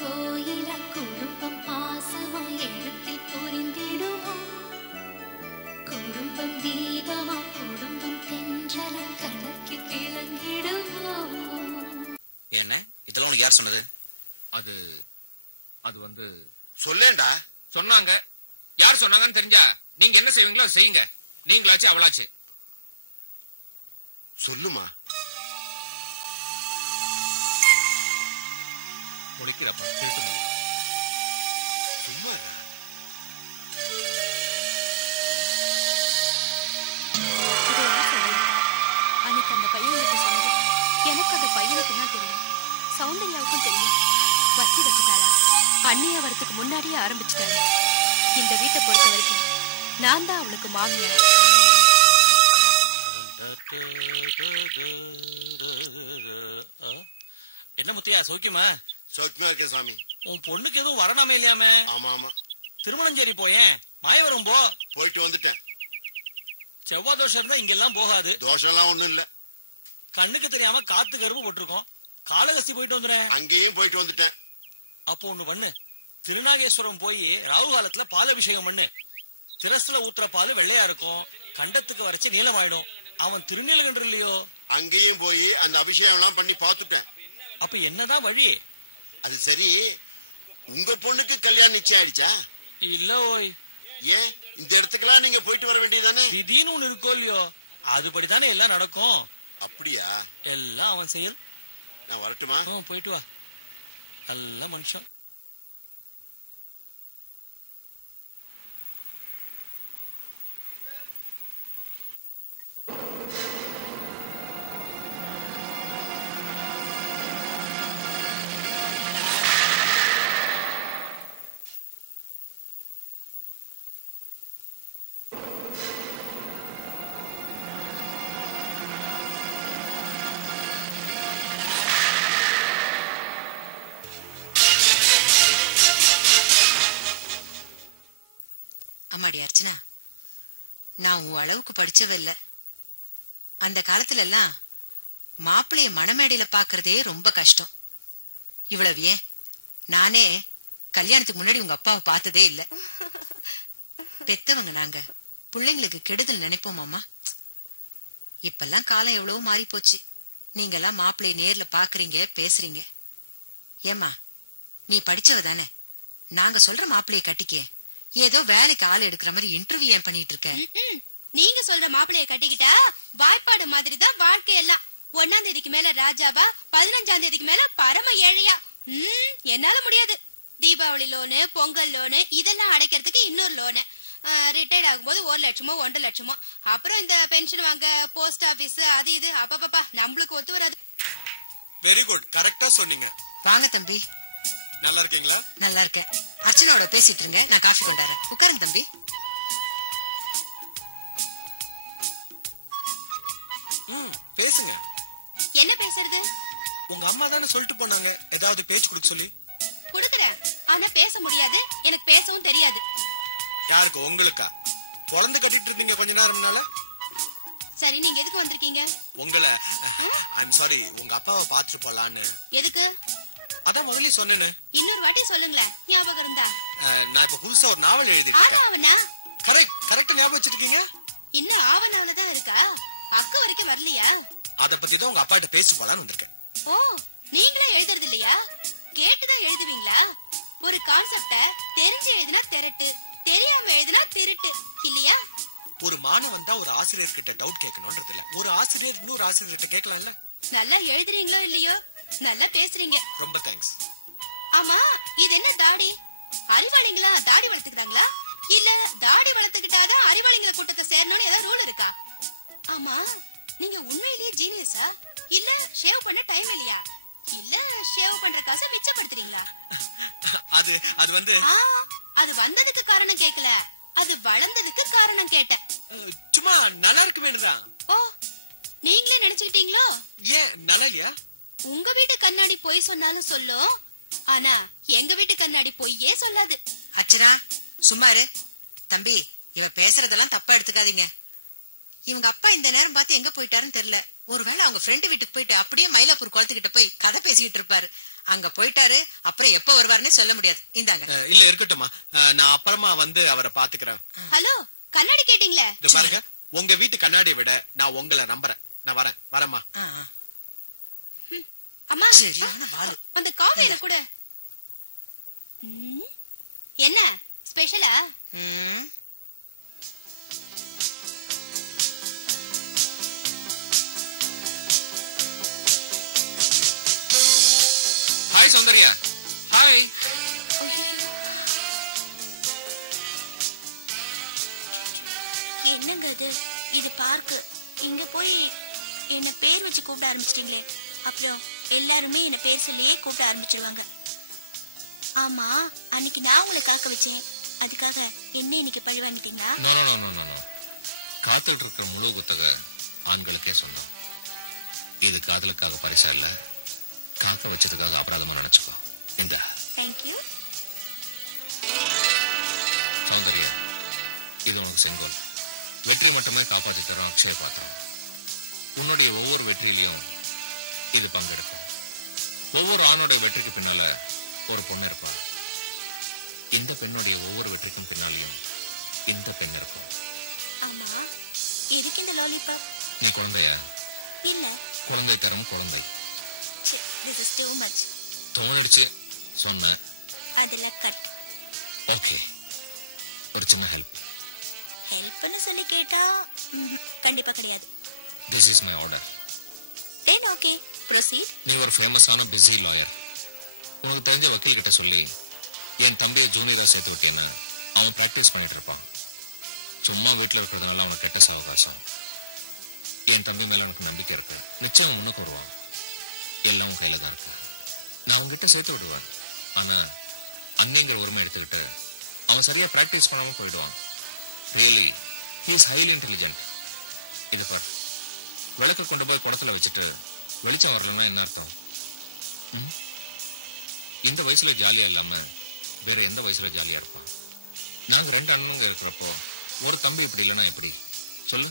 கோயிலா குடும்பம் பாசமா எழுத்தில் புரிந்திடுமா? குடும்பம் தீபமா குடும்பம் தென்றல கலக்கி விளங்கிடுமா? என்ன இதெல்லாம் உனக்கு யார் சொன்னது? அது அது வந்து சொல்லேண்டா. சொன்னாங்க. யார் சொன்னாங்கன்னு தெரிஞ்சா நீங்க என்ன செய்வீங்களோ அதை செய்யுங்க. நீங்களாச்சு அவளாச்சு. சொல்லுமா. முடிக்கிறப்ப திருட்டு சும்மா அன்னைக்கு அந்த பையன்கிட்ட சொன்னது எனக்கு அந்த பையனுக்கு தான் தெரியும், சௌந்தர்யாவுக்கும் தெரியும். வச்சு வச்சுட்டாளா? அண்ணியா வரத்துக்கு முன்னாடியே ஆரம்பிச்சுட்டாளா? இந்த வீட்டை பொறுத்த வரைக்கும் நான் தான் அவளுக்கு மாமியார். என்ன முத்தையா சௌக்கியமா? சௌக்கியமா இருக்கேன் சாமி. உன் பொண்ணுக்கு எதுவும் வரணுமே இல்லையாமே? ஆமா ஆமா. திருமணஞ்சேரி போயேன், மாயவரம் போ. போயிட்டு வந்துட்டேன். செவ்வாய் தோஷம் இருந்தா இங்கெல்லாம் போகாது. தோஷம் எல்லாம் ஒண்ணும் இல்ல. கண்ணுக்கு தெரியாம காத்து கருப்பு போட்டிருக்கோம். காலகஸ்தி போயிட்டு வந்துடுறேன். அங்கேயும் போயிட்டு வந்துட்டேன். அப்போ ஒண்ணு பண்ணு, திருநாகேஸ்வரம் போய் ராகு காலத்துல பால் அபிஷேகம் பண்ணு. திரஸ்ல ஊத்துற பால் வெள்ளையா இருக்கும், கண்டத்துக்கு வரைச்சு நீளமாயிடும். அவன் திருநீலகண்டர் இல்லையோ? அங்கேயும் போய் அந்த அபிஷேகம் எல்லாம் பண்ணி பாத்துட்டேன். அப்ப என்னதான் வழி? அது சரி, உங்க பொண்ணுக்கு கல்யாணம் நிச்சயம் ஆயிடுச்சா? இல்ல ஓய். ஏன் இந்த இடத்துக்கெல்லாம் நீங்க போயிட்டு வர வேண்டியதானே? திடீர்னு ஒண்ணு இருக்கோ இல்லையோ, அதுபடிதானே எல்லாம் நடக்கும். அப்படியா? எல்லாம் அவன் செயல். நான் வரட்டுமா? போயிட்டு வா. நல்ல மனுஷன். அம்மாடி அர்ச்சனா, நான் உன் அளவுக்கு படிச்சவ இல்ல. அந்த காலத்துல எல்லாம் மாப்பிள்ளைய மணமேடையில பாக்குறதே ரொம்ப கஷ்டம். இவ்வளவு ஏன், நானே கல்யாணத்துக்கு முன்னாடி உங்க அப்பாவை பார்த்ததே இல்ல. பெத்தவங்க நாங்க பிள்ளைங்களுக்கு கெடுதல் நினைப்போமாமா? இப்பெல்லாம் காலம் எவ்வளவு மாறி போச்சு. நீங்க எல்லாம் மாப்பிள்ளைய நேர்ல பாக்குறீங்க, பேசுறீங்க. ஏமா, நீ படிச்சவ தானே, நாங்க சொல்ற மாப்பிள்ளைய கட்டிக்க. ஏதோ வேலைக்கு ஆள் எடுக்கிற மாதிரி இன்டர்வியூ ஏன் பண்ணிட்டு இருக்க? நீங்க சொல்ற மாப்பிள்ளைய கட்டிக்கிட்டா வாய்ப்பாடு மாதிரிதான் வாழ்க்கை எல்லாம். 1ஆம் தேதிக்கு மேல ராஜாவா, 15ஆம் தேதிக்கு மேல பரம ஏழையா. என்னால முடியாது. தீபாவளி லோனு, பொங்கல் லோனு இதெல்லாம் அடைக்கிறதுக்கு இன்னொரு லோனு. ரிட்டையர்ட் ஆகும்போது 1 லட்சமோ 1.5 லட்சமோ. அப்புறம் இந்த பென்ஷன் வாங்க, போஸ்ட் ஆபீஸ், அது இது. அப்பப்பா நம்மளுக்கு ஒத்து வராது. வெரி குட், கரெக்டா சொன்னீங்க. வாங்க தம்பி. நல்லா இருக்கீங்களா? நல்லா இருக்கேன். அர்ச்சனாவோட பேசிட்டு இருங்க, நான் காஃபி கொண்டாறேன். உட்காருங்க தம்பி. பேசுங்க. என்ன பேசுறது? உங்க அம்மா தானே சொல்லிட்டு போனாங்க ஏதாவது பேச்சு கொடுக்க சொல்லி. குடுக்குறேன், ஆனா பேச முடியாது. எனக்கு பேசவும் தெரியாது. யாருக்கு? உங்களுக்கா? குழந்தை கட்டிட்டு இருந்தீங்க கொஞ்ச நேரம்னால. சரி, நீங்க எதுக்கு வந்திருக்கீங்க? உங்களை ஐம் சாரி, உங்க அப்பாவை பாத்துட்டு போலான்னு. எதுக்கு? அதான் முதல்ல சொன்னேன்னு. இன்னொரு வாட்டி சொல்லுங்களேன், ஞாபகம் இருந்தா. நான் இப்ப புதுசா ஒரு நாவல் எழுதிட்டு இருக்கேன். கரெக்ட் ஞாபகம் வச்சிருக்கீங்க. இன்னும் ஆவணாலதான் இருக்கா? அக்கா வரைக்கும் வரலையா? அத பத்தி தான் உங்க அப்பா கிட்ட பேசி போலான்னு வந்திருக்கேன். ஓ, நீங்களே எழுதுறது இல்லையா? கேட்டுதான் எழுதுவீங்களா? ஒரு கான்செப்ட தெரிஞ்சு எழுதுனா திரட்டு, தெரியாம எழுதுனா திருட்டு இல்லையா? ஒரு மாணவன் தான் ஒரு ஆசிரியர் கிட்ட டவுட் கேட்கணும்ன்றது இல்ல, ஒரு ஆசிரியர் இன்னொரு ஆசிரியர் கிட்ட கேட்கலாம்ல. நல்லா எழுதுறீங்களோ இல்லையோ, நல்லா பேசுறீங்க. ரொம்ப தேங்க்ஸ். ஆமா, இது என்ன தாடி? அறிவாளிங்களா தாடி வளர்த்துக்கிறாங்களா? இல்ல தாடி வளர்த்துக்கிட்டாதான் அறிவாளிங்க கூட்டத்தை சேரணும்னு ஏதாவது ரூல் இருக்கா? ஆமா, நீங்க உண்மையிலேயே ஜீனியஸா? இல்ல ஷேவ் பண்ண டைம் இல்லையா? இல்ல ஷேவ் பண்ற காசை மிச்சப்படுத்துறீங்களா? அது வந்து அது வந்ததுக்கு காரணம் கேட்கல, அது வளர்ந்ததுக்கு காரணம் கேட்டேன். சும்மா நல்லா இருக்கு வேணுதான். ஓ, நீங்களே நினைச்சுக்கிட்டீங்களோ? ஏன் நல்லா இல்லையா? உங்க வீட்டு கண்ணாடி பொய் சொன்னாலும் சொல்லும், ஆனா எங்க வீட்டு கண்ணாடி பொய்யே சொல்லாது. அர்ச்சனா சும்மா இரு. தம்பி, இவ பேசுறதெல்லாம் தப்பா எடுத்துக்காதீங்க. இவங்க அப்பா இந்த நேரம் பார்த்து எங்க போயிட்டாருன்னு தெரியல. ஒருவேளை அவங்க ஃப்ரெண்டு வீட்டுக்கு போயிட்டு அப்படியே மயிலாப்பூர் குளத்துக்கிட்ட போய் கதை பேசிக்கிட்டு இருப்பாரு. அங்க போயிட்டாரு, அப்புறம் எப்ப வருவாருன்னு சொல்ல முடியாது. இந்தாங்க. இல்ல இருக்கட்டும்மா, நான் அப்புறமா வந்து அவரை பாத்துக்கிறேன். ஹலோ, கண்ணாடி கேட்டீங்களே? பாருங்க, உங்க வீட்டு கண்ணாடியை விட நான் உங்களை நம்புறேன். நான் வரேம்மா. அம்மா, சரியான வாளு. அந்த காஃபில கூட என்ன ஸ்பெஷலா? ஹாய் சௌந்தர்யா. ஹாய். என்னங்க இது பார்க்கு. இங்க போய் என்ன பேர் வச்சு கூப்பிட ஆரம்பிச்சிட்டீங்களே, அப்புறம் எல்லாருமே என்ன பேர் சொல்லியே கூப்பிட ஆரம்பிச்சிடுவாங்க. ஆமா, அன்னைக்கு நான் உங்களை காக்க வச்சேன், அதுக்காக என்ன இன்னைக்கு பழி வாங்கிட்டீங்களா? காத்துட்டு இருக்கிற முழு குத்தக ஆண்களுக்கே சொந்தம். இது காதலுக்காக பரிசா இல்ல, காக்க வச்சதுக்காக அபராதமா நினைச்சுக்கோ. இந்த தேங்க்யூ சௌந்தர்யா, இது உனக்கு செங்கோல். வெற்றி மட்டுமே காப்பாற்றி தரும் அக்ஷய பாத்திரம். உன்னுடைய ஒவ்வொரு வெற்றியிலையும் இது பங்கெடுக்கும். ஒவ்வொரு ஆணோட வெற்றிக்கு பின்னால ஒரு பொண்ணு இருப்பா. இந்த பெண்ணுடைய ஒவ்வொரு வெற்றிக்கும் பின்னாலையும் இந்த பெண் இருக்கும். ஆமா, எதுக்கு இந்த லாலிபாப்? நீ குழந்தையா? இல்ல, குழந்தை தரும் குழந்தை. this is too much. தோணிடுச்சு சொன்ன. அதுல கட். ஓகே, ஒரு சின்ன ஹெல்ப். ஹெல்ப்னு சொல்லி கேட்டா கண்டிப்பா கிடையாது. This is my order. Then okay, proceed. நீ ஒரு ஃபேமஸான பிஸி லாயர். உனக்கு தெரிஞ்ச வக்கீல் கிட்ட சொல்லி என் தம்பியை ஜூனியரா சேர்த்து விட்டேன்னு அவன் பிராக்டிஸ் பண்ணிட்டு இருப்பான். சும்மா வீட்டுல இருக்கிறதுனால அவனுக்கு கெட்ட சாவகாசம். என் தம்பி மேல எனக்கு நம்பிக்கை இருக்கு. நிச்சயம் முன்னுக்கு வருவான். எல்லாம் உன் கையில தான் இருக்கு. நான் அவன்கிட்ட சேர்த்து விடுவேன். ஆனா அன்னைங்கிற உரிமை எடுத்துக்கிட்டு அவன் சரியா பிராக்டிஸ் பண்ணாம போயிடுவான். Really he is highly intelligent. இது பார், விளக்க கொண்டு போய் குடத்துல வச்சுட்டு வெளிச்சம் வரலன்னா என்ன அர்த்தம்? இந்த வயசுல ஜாலியா இல்லாம வேற எந்த வயசுல ஜாலியா இருப்பான்? நாங்க 2 அண்ணனுங்க இருக்கிறப்போ ஒரு தம்பி இப்படி இல்லைன்னா எப்படி சொல்லு?